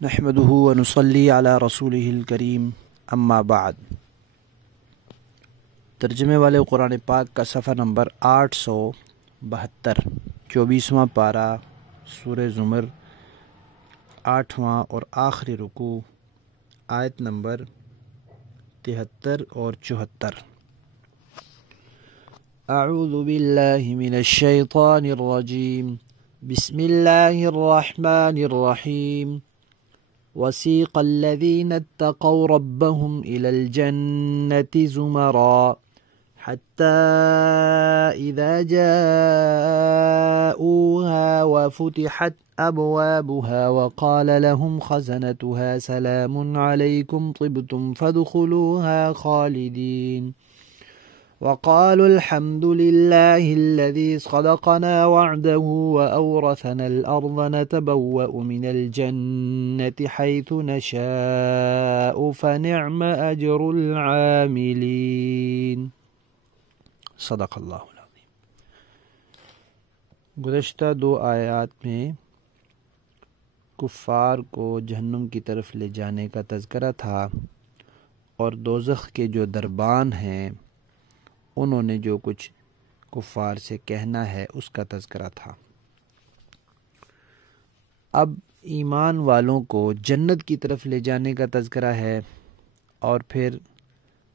نحمده ونصلي على رسوله الکریم اما بعد۔ ترجمے والے قرآن پاک کا صفحہ نمبر 872، 24واں پارہ، سورہ زمر، 8واں اور آخری رکوع، آیت نمبر 73 اور 74۔ اعوذ باللہ من الشیطان الرجیم، بسم اللہ الرحمن الرحیم۔ وسيق الذين اتقوا ربهم إلى الجنة زمرا حتى إذا جاءوها وفتحت أبوابها وقال لهم خزنتها سلام عليكم طبتم فادخلوها خالدين وقالوا الحمد لله الذي صدقنا وعده وأورثنا الأرض نتبوأ من الجنة حيث نشاء فنعم أجر العاملين۔ صدق اللہ العظیم۔ گزشتہ 2 آیات میں کفار کو جہنم کی طرف لے جانے کا تذکرہ تھا، اور دوزخ کے جو دربان ہیں انہوں نے جو کچھ کفار سے کہنا ہے اس کا تذکرہ تھا۔ اب ایمان والوں کو جنت کی طرف لے جانے کا تذکرہ ہے، اور پھر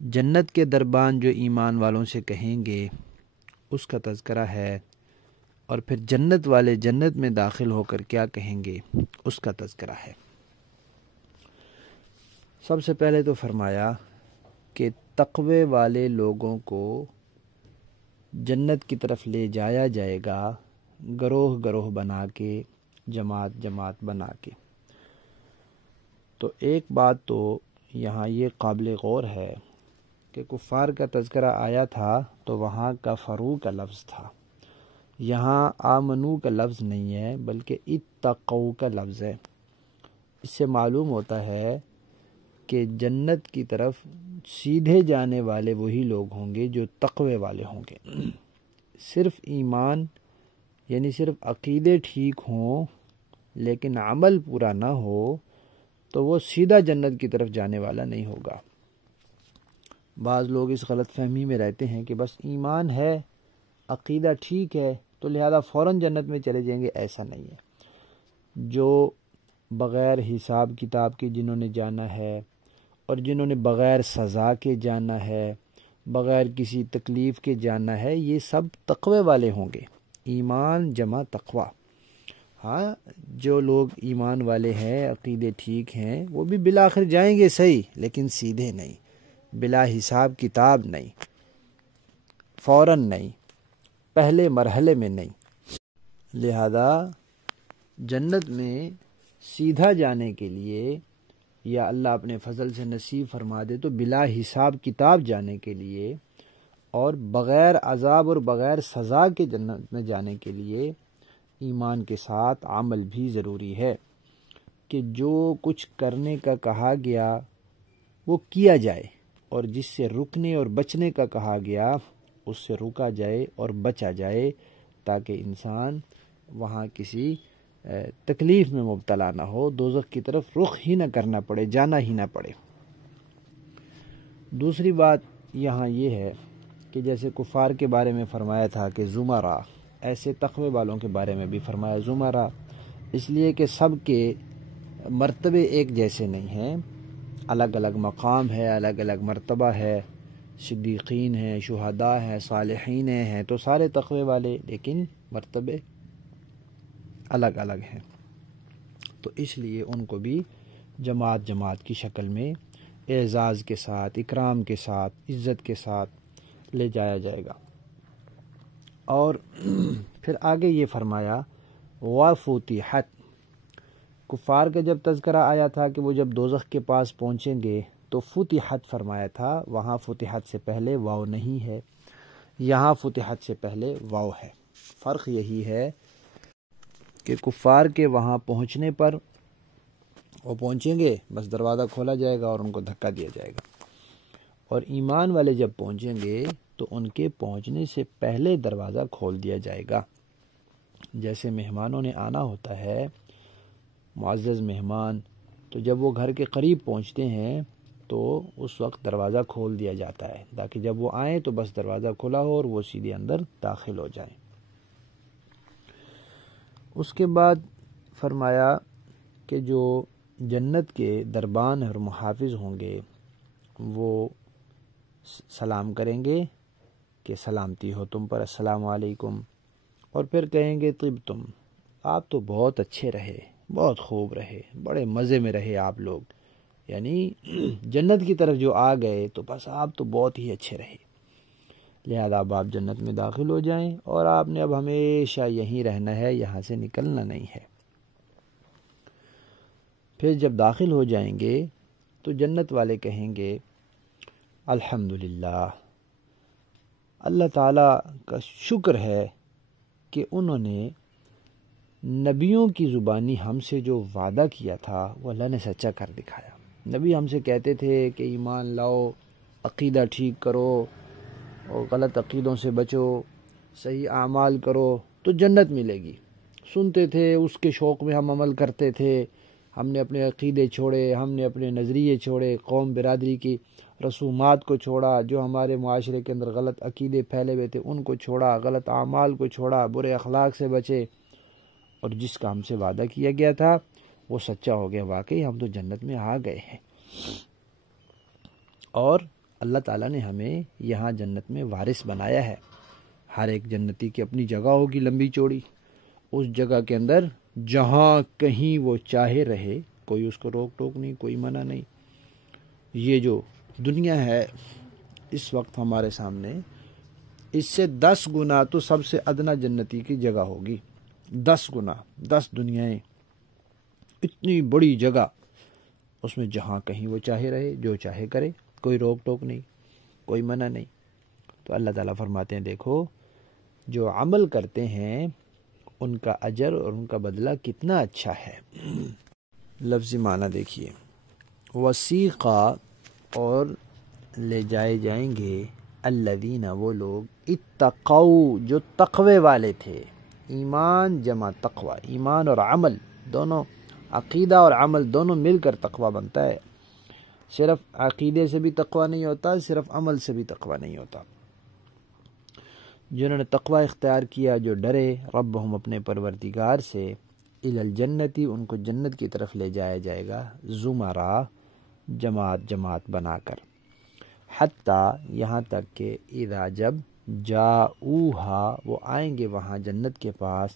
جنت کے دربان جو ایمان والوں سے کہیں گے اس کا تذکرہ ہے، اور پھر جنت والے جنت میں داخل ہو کر کیا کہیں گے اس کا تذکرہ ہے۔ سب سے پہلے تو فرمایا کہ تقوی والے لوگوں کو جنت کی طرف لے جایا جائے گا، گروہ گروہ بنا کے، جماعت جماعت بنا کے۔ تو ایک بات تو یہاں یہ قابل غور ہے کہ کفار کا تذکرہ آیا تھا تو وہاں کفروا کا لفظ تھا، یہاں آمنو کا لفظ نہیں ہے بلکہ اتقوا کا لفظ ہے۔ اس سے معلوم ہوتا ہے کہ جنت کی طرف سیدھے جانے والے وہی لوگ ہوں گے جو تقوی والے ہوں گے۔ صرف ایمان یعنی صرف عقیدے ٹھیک ہوں لیکن عمل پورا نہ ہو تو وہ سیدھا جنت کی طرف جانے والا نہیں ہوگا۔ بعض لوگ اس غلط فہمی میں رہتے ہیں کہ بس ایمان ہے، عقیدہ ٹھیک ہے تو لہذا فوراً جنت میں چلے جائیں گے، ایسا نہیں ہے۔ جو بغیر حساب کتاب کے جنہوں نے جانا ہے، اور جنہوں نے بغیر سزا کے جانا ہے، بغیر کسی تکلیف کے جانا ہے، یہ سب تقوی والے ہوں گے۔ ایمان جمع تقوی۔ ہاں، جو لوگ ایمان والے ہیں، عقیدے ٹھیک ہیں، وہ بھی بالآخر جائیں گے صحیح، لیکن سیدھے نہیں، بلا حساب کتاب نہیں، فوراً نہیں، پہلے مرحلے میں نہیں۔ لہذا جنت میں سیدھا جانے کے لیے، یا اللہ اپنے فضل سے نصیب فرما دے تو بلا حساب کتاب جانے کے لیے، اور بغیر عذاب اور بغیر سزا کے جنت میں جانے کے لیے ایمان کے ساتھ عمل بھی ضروری ہے، کہ جو کچھ کرنے کا کہا گیا وہ کیا جائے، اور جس سے رکنے اور بچنے کا کہا گیا اس سے رکا جائے اور بچا جائے، تاکہ انسان وہاں کسی تکلیف میں مبتلا نہ ہو، دوزخ کی طرف رخ ہی نہ کرنا پڑے، جانا ہی نہ پڑے۔ دوسری بات یہاں یہ ہے کہ جیسے کفار کے بارے میں فرمایا تھا کہ زمرہ، ایسے تقوی والوں کے بارے میں بھی فرمایا زمرہ، اس لیے کہ سب کے مرتبے ایک جیسے نہیں ہیں، الگ الگ مقام ہے، الگ الگ مرتبہ ہے، صدیقین ہیں، شہداء ہیں، صالحین ہیں، تو سارے تقوی والے، لیکن مرتبے الگ الگ ہیں، تو اس لیے ان کو بھی جماعت جماعت کی شکل میں اعزاز کے ساتھ، اکرام کے ساتھ، عزت کے ساتھ لے جایا جائے گا۔ اور پھر آگے یہ فرمایا وَفُتِحَتْ، کفار کا جب تذکرہ آیا تھا کہ وہ جب دوزخ کے پاس پہنچیں گے تو فتحت فرمایا تھا، وہاں فتحت سے پہلے واو نہیں ہے، یہاں فتحت سے پہلے واو ہے۔ فرق یہی ہے کہ کفار کے وہاں پہنچنے پر وہ پہنچیں گے، بس دروازہ کھولا جائے گا اور ان کو دھکا دیا جائے گا، اور ایمان والے جب پہنچیں گے تو ان کے پہنچنے سے پہلے دروازہ کھول دیا جائے گا۔ جیسے مہمانوں نے آنا ہوتا ہے، معزز مہمان تو جب وہ گھر کے قریب پہنچتے ہیں تو اس وقت دروازہ کھول دیا جاتا ہے تاکہ جب وہ آئیں تو بس دروازہ کھلا ہو اور وہ سیدھے اندر داخل ہو جائیں۔ اس کے بعد فرمایا کہ جو جنت کے دربان اور محافظ ہوں گے وہ سلام کریں گے کہ سلامتی ہو تم پر، السلام علیکم، اور پھر کہیں گے طب تم، آپ تو بہت اچھے رہے، بہت خوب رہے، بڑے مزے میں رہے آپ لوگ، یعنی جنت کی طرف جو آ گئے تو بس آپ تو بہت ہی اچھے رہے، لہذا اب آپ جنت میں داخل ہو جائیں اور آپ نے اب ہمیشہ یہیں رہنا ہے، یہاں سے نکلنا نہیں ہے۔ پھر جب داخل ہو جائیں گے تو جنت والے کہیں گے الحمدللہ، اللہ تعالیٰ کا شکر ہے کہ انہوں نے نبیوں کی زبانی ہم سے جو وعدہ کیا تھا وہ اللہ نے سچا کر دکھایا۔ نبی ہم سے کہتے تھے کہ ایمان لاؤ، عقیدہ ٹھیک کرو اور غلط عقیدوں سے بچو، صحیح اعمال کرو تو جنت ملے گی۔ سنتے تھے، اس کے شوق میں ہم عمل کرتے تھے، ہم نے اپنے عقیدے چھوڑے، ہم نے اپنے نظریے چھوڑے، قوم برادری کی رسومات کو چھوڑا، جو ہمارے معاشرے کے اندر غلط عقیدے پھیلے ہوئے تھے ان کو چھوڑا، غلط اعمال کو چھوڑا، برے اخلاق سے بچے، اور جس کا ہم سے وعدہ کیا گیا تھا وہ سچا ہو گیا، واقعی ہم تو جنت میں آ گئے ہیں۔ اور اللہ تعالیٰ نے ہمیں یہاں جنت میں وارث بنایا ہے۔ ہر ایک جنتی کی اپنی جگہ ہوگی لمبی چوڑی، اس جگہ کے اندر جہاں کہیں وہ چاہے رہے، کوئی اس کو روک ٹوک نہیں، کوئی منع نہیں۔ یہ جو دنیا ہے اس وقت ہمارے سامنے، اس سے 10 گنا تو سب سے ادنا جنتی کی جگہ ہوگی، 10 گنا، 10 دنیایں، اتنی بڑی جگہ، اس میں جہاں کہیں وہ چاہے رہے، جو چاہے کرے، کوئی روک ٹوک نہیں، کوئی منع نہیں۔ تو اللہ تعالیٰ فرماتے ہیں دیکھو جو عمل کرتے ہیں ان کا اجر اور ان کا بدلہ کتنا اچھا ہے۔ لفظی معنی دیکھیے، وسیقہ، اور لے جائے جائیں گے، الذین، وہ لوگ، اتقوا، جو تقوی والے تھے، ایمان جمع تقوی، ایمان اور عمل دونوں، عقیدہ اور عمل دونوں مل کر تقوی بنتا ہے، صرف عقیدے سے بھی تقوی نہیں ہوتا، صرف عمل سے بھی تقوی نہیں ہوتا۔ جنہوں نے تقوی اختیار کیا، جو ڈرے ربہم، اپنے پروردگار سے، الی الجنتی، ان کو جنت کی طرف لے جایا جائے گا، زمرہ، جماعت جماعت بنا کر، حتیٰ، یہاں تک کہ، اذا، جب، جاؤہا، وہ آئیں گے وہاں جنت کے پاس،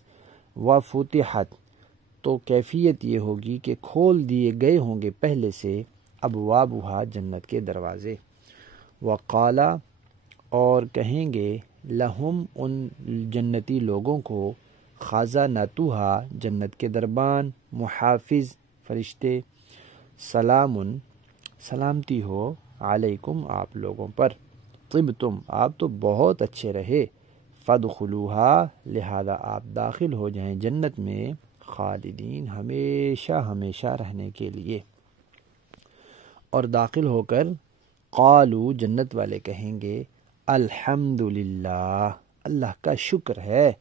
وفتحت، تو کیفیت یہ ہوگی کہ کھول دیے گئے ہوں گے پہلے سے، ابوابہا، جنت کے دروازے، وقالا، اور کہیں گے، لہم، ان جنتی لوگوں کو، خزانتہا، جنت کے دربان، محافظ، فرشتے، سلام، سلامتی ہو، علیکم، آپ لوگوں پر، طبتم، آپ تو بہت اچھے رہے، فادخلوہا، لہذا آپ داخل ہو جائیں جنت میں، خالدین، ہمیشہ ہمیشہ رہنے کے لیے۔ اور داخل ہو کر، قالو، جنت والے کہیں گے، الحمدللہ، اللہ کا شکر ہے،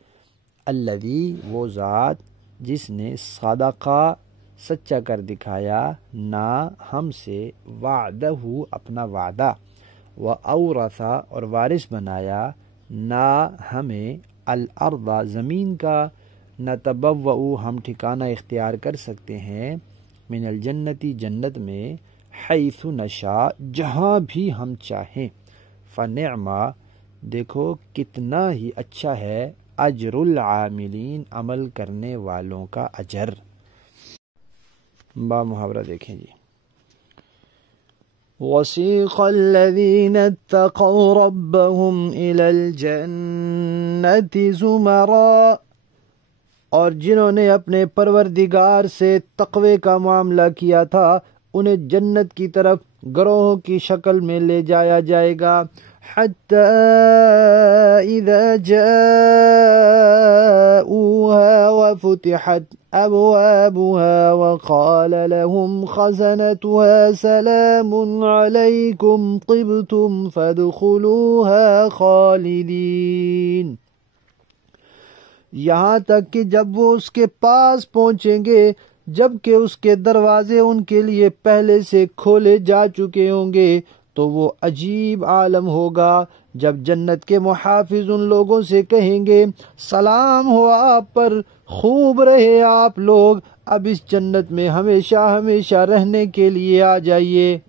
الذی، وہ ذات، جس نے صدقہ، سچا کر دکھایا، نا، ہم سے، وعدہ، اپنا وعدہ، وَأَوْرَثَ، اور وارث بنایا، نا، ہمیں، الارض، زمین کا، نتبوأ، ہم ٹھکانہ اختیار کر سکتے ہیں، من الجنتی، جنت میں، حیث نشاء، جہاں بھی ہم چاہیں، فنعم، دیکھو کتنا ہی اچھا ہے، اجر العاملین، عمل کرنے والوں کا اجر۔ با محاورہ دیکھیں جی، وَسِيقَ الَّذِينَ اتَّقَوْا رَبَّهُمْ إِلَى الْجَنَّةِ زُمَرًا، اور جنہوں نے اپنے پروردگار سے تقوی کا معاملہ کیا تھا انہیں جنت کی طرف گروہوں کی شکل میں لے جایا جائے گا، حتی اذا جاؤوها وفتحت ابوابها وقال لهم خزنتها سلام علیکم طبتم فادخلوها خالدین، یہاں تک کہ جب وہ اس کے پاس پہنچیں گے جبکہ اس کے دروازے ان کے لیے پہلے سے کھولے جا چکے ہوں گے، تو وہ عجیب عالم ہوگا جب جنت کے محافظ ان لوگوں سے کہیں گے سلام ہو آپ پر، خوب رہے آپ لوگ، اب اس جنت میں ہمیشہ ہمیشہ رہنے کے لیے آ جائیے۔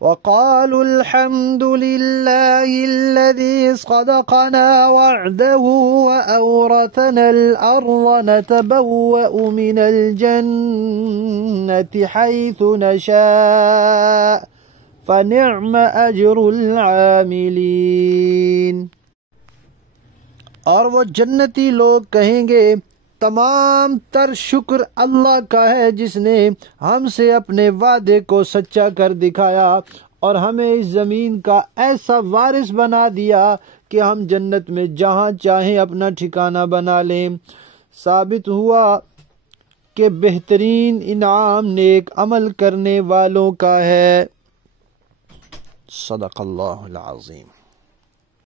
وقالوا الحمد لله الذي صدقنا وعده وأورثنا الأرض نتبوأ من الجنة حيث نشاء فنعم أجر العاملين۔ اور وہ جنتی لوگ کہیں گے تمام تر شکر اللہ کا ہے جس نے ہم سے اپنے وعدے کو سچا کر دکھایا اور ہمیں اس زمین کا ایسا وارث بنا دیا کہ ہم جنت میں جہاں چاہیں اپنا ٹھکانہ بنا لیں۔ ثابت ہوا کہ بہترین انعام نیک عمل کرنے والوں کا ہے۔ صدق اللہ العظیم۔